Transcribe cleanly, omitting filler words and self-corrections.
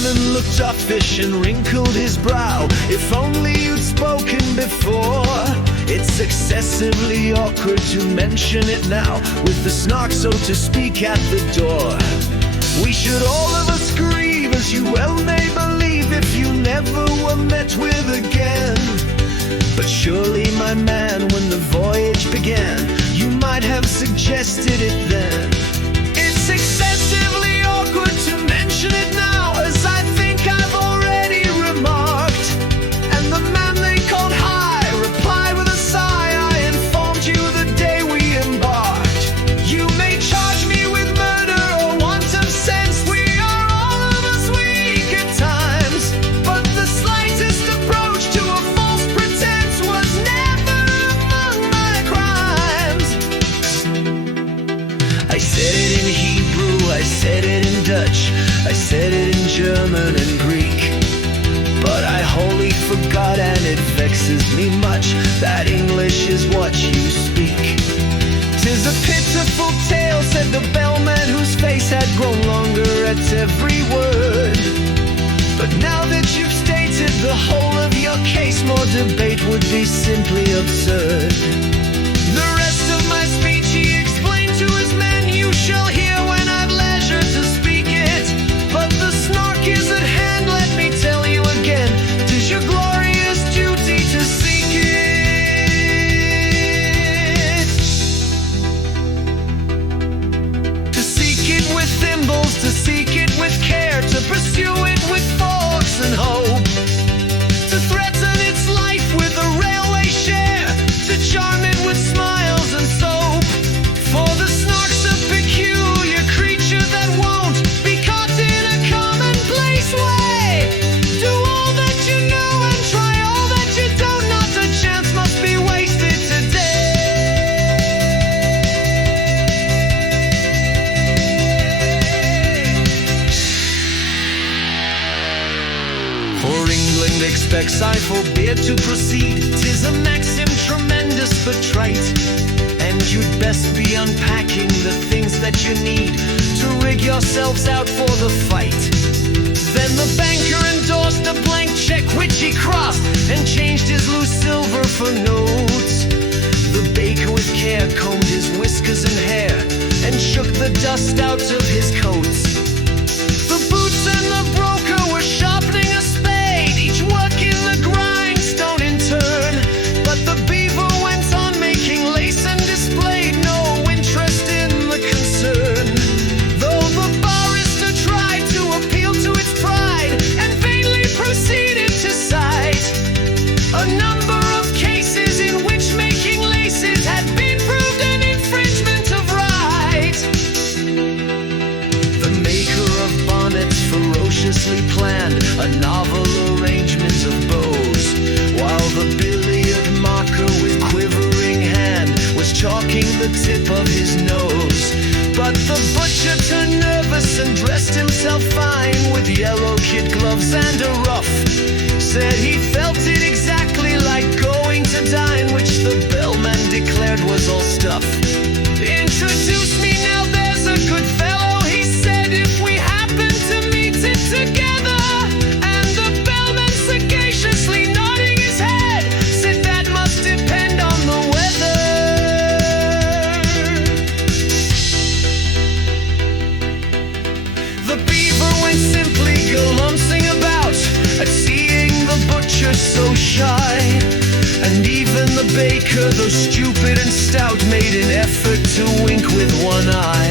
bellman looked offish and wrinkled his brow. If only you'd spoken before. It's excessively awkward to mention it now, with the Snark, so to speak, at the door. We should all of us grieve, as you well may believe, if you never were met with again. But surely, my man, when the voyage began, you might have suggested it then. It's excessively awkward to mention it now, as I think I've already remarked. And the man they called High replied with a sigh, I informed you the day we embarked. You may charge me with murder or want of sense, we are all of us weak at times, but the slightest approach to a false pretense was never among my crimes. I said it in Hebrew, I said it in Dutch, I said it in German and Greek, but I wholly forgot, and it vexes me much, that English is what you speak. 'Tis a pitiful tale, said the bellman, whose face had grown longer at every word. But now that you've stated the whole of your case, more debate would be simply absurd. The rest of my speech he explained to his men, you shall hear when I've leisure to speak it. But the Snark is at hand, let me tell you again, 'tis your glorious duty to seek it. To seek it with thimbles, to seek it with care, to pursue it with force and hope, to threaten its life with a railway share, to charm it with smiles and soap. For the Snark's a peculiar creature that won't be caught in a commonplace way. Do all that you know and try all that you don't, not a chance must be wasted today. For England expects I forbid to proceed, 'tis a maxim tremendous but trite, and you'd best be unpacking the things that you need to rig yourselves out for the fight. Then the banker endorsed a blank check which he crossed, and changed his loose silver for notes. The baker with care combed his whiskers and hair, and shook the dust out of his coat. The boots and the broker were sharpening a spade, each working the grindstone in turn. But the beaver went on making lace and displayed no interest in the concern. Though the barrister tried to appeal to its pride, and vainly proceeded to cite a number of cases in which making laces had been proved an infringement of right. The maker of bonnets ferociously planned a novel arrangement of bows, while the billiard marker with quivering hand was chalking the tip of his nose. But the butcher turned nervous and dressed himself fine, with yellow kid gloves and a ruff. Said he felt it exactly like going to dine, which the bellman declared was all stuff. Introduce me now, there's a good fellow, he said, if we happen to meet it together. And the bellman, sagaciously nodding his head, said that must depend on the weather. The beaver went simply galumsing about at seeing the butcher so shy, and even the baker, though stupid and stout, made an effort to wink with one eye.